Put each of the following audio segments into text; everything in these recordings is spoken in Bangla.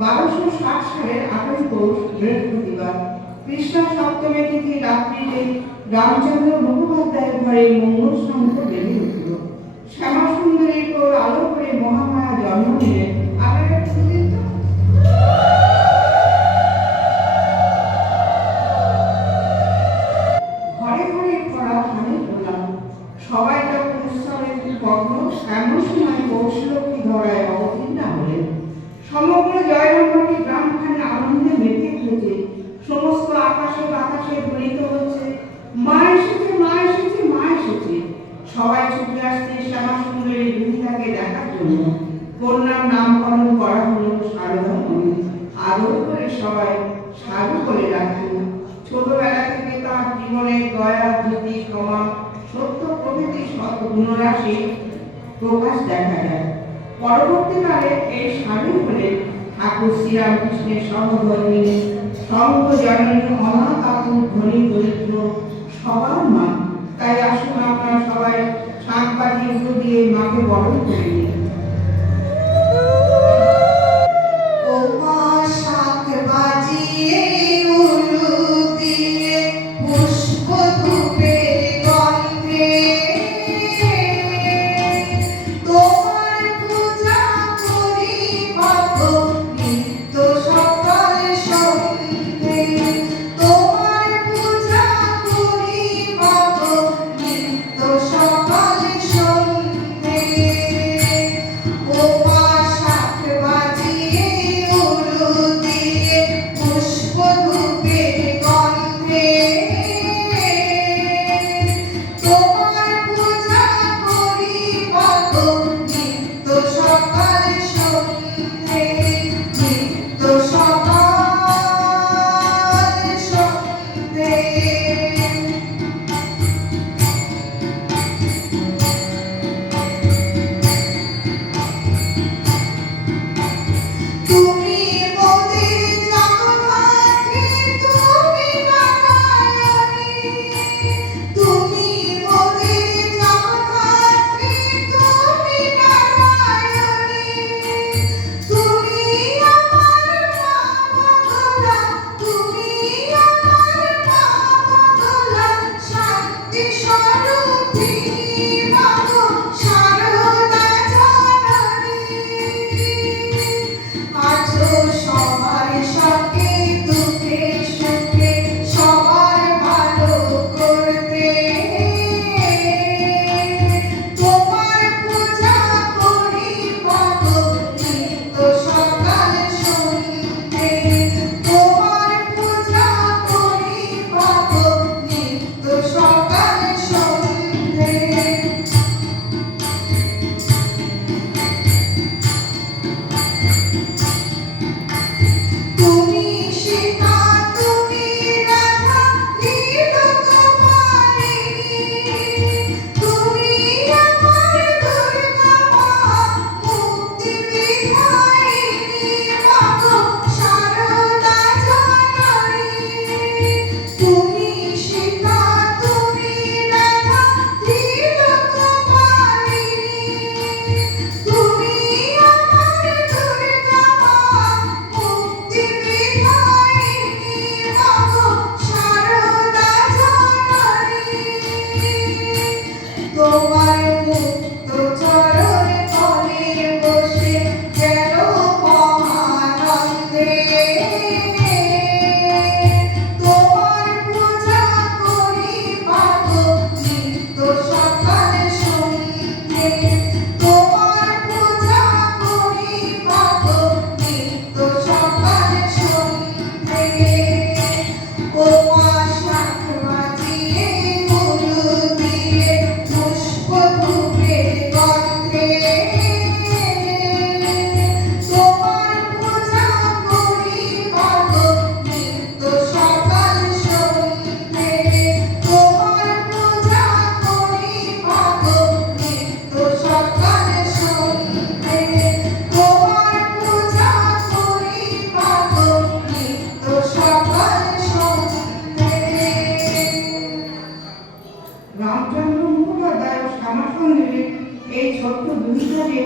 1260 সালের 8ই পৌষ বৃহস্পতিবার কৃষ্ণা সপ্তমী তিথি রাত্রিতে রামচন্দ্র মুখোপাধ্যায়ের ঘরে মঙ্গল শঙ্খ বেজে উঠল। শ্যামা সুন্দরীর কোল আলো করে মহামায়া জন্ম নিলেন। আপনারা শুনলেন তো? ঘরে ঘরে পড়া ধানে পড়লাম। সবাই যখন উৎসবের মগ্ন, এমন সময় কৌশলক্ষ্মী ধরায় অবতীর্ণা হলেন। সমগ্র জয়রামবাটি গ্রামখানে আনন্দে মেতে উঠেছে। সমস্ত আকাশে বাতাসে ধ্বনিত হচ্ছে, মা এসেছে, মা এসেছে, মা এসেছে। সবাই ছুটে আসছে শ্যামা সুন্দরী বিধিতাকে দেখার জন্য। কন্যার নামকরণ করা হলো শারদামণি। আদর করে সবাই সাধু বলে রাখেন। ছোটবেলা থেকে তার জীবনে দয়া, ধৃতি, ক্ষমা, সত্য প্রভৃতি সদ্গুণরাশি প্রকাশ দেখা যায়। পরবর্তীকালে এই স্বামী হলেন ঠাকুর শ্রীরামকৃষ্ণের সহধর্মী, সঙ্ঘ জননী, অনাথ আতুর, ধনী দরিদ্র সবার মা। তাই আসুন আপনারা সবাই শাঁখ বাজিয়ে উলু দিয়ে মাকে বরণ করে নিন। ও মা শাঁখ বাজিয়ে উলু দিয়ে পুষ্প ধূপের গন্ধে তোমার পূজা করি মাগো নিত্য সকাল সন্ধ্যে। তোমার পূজা করি মাগো নিত্য সকাল সন্ধ্যে। ও মা শাঁখ বাজিয়ে উলু দিয়ে পুষ্প ধূপের গন্ধে তোমার পূজা করি মাগো নিত্য সকাল সন্ধ্যে, নিত্য সকাল সন্ধ্যে। তুমি মোদের জগন্নাথে, তুমি নারায়ণী। তুমি মোদের জগন্নাথে, তুমি নারায়ণী। তুমি আমার মা বগলা, তুমি আমার মা বগলা। শান্তি স্বরূপিণী মাগো শারদা জননী। আছো সবার সাথে দুঃখে সুখে সবার ভালো করতে। তোমার পূজা করি মাগো নিত্য সকাল সন্ধ্যে। তোমার পূজা করি মাগো নিত্য সকাল সন্ধ্যে। তুমি সীতা, তুমি রাধা, নীলকমলিনী। তুমি আমার দুর্গা মা, মুক্তি বিধায়িনী মাগো শারদা জননী। তুমি সীতা, তুমি রাধা, নীলকমলিনী। তুমি আমার দুর্গা মা, মুক্তি বিধায়িনী মাগো শারদা জননী। তোমার মুক্ত চরণ তলে বসে গেল মহানন্দে। তোমার পূজা করি মাগো নিত্য সকাল সন্ধ্যে। তোমার পূজা করি মাগো নিত্য সকাল সন্ধ্যে। ও মা শাঁখ বাজিয়ে উলু দিয়ে পুষ্প ধূপের গন্ধে তোমার পূজা করি মাগো নিত্য সকাল সন্ধ্যে। তোমার পূজা করি মাগো নিত্য সকাল সন্ধ্যে। তোমার পূজা করি মাগো নিত্য সকাল সন্ধ্যে। রামচন্দ্র মুখোপাধ্যায় ও শ্যামা সুন্দরীর এই ছোট্ট দুইটা যে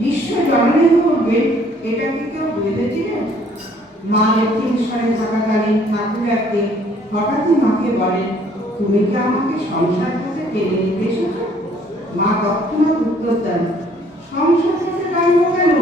বিশ্ব জননী করবে, এটা কি কেউ ভেবেছিলেন? মা লেফটেন্যান্ট থাকাকালীন ঠাকুর একদিন হঠাৎই মাকে বলেন, তুমি কি আমাকে সংসার করতে টেনে নিতে এসেছো? মা তৎক্ষণাৎ উত্তর দেন, সংসার করতে টানবো কেন?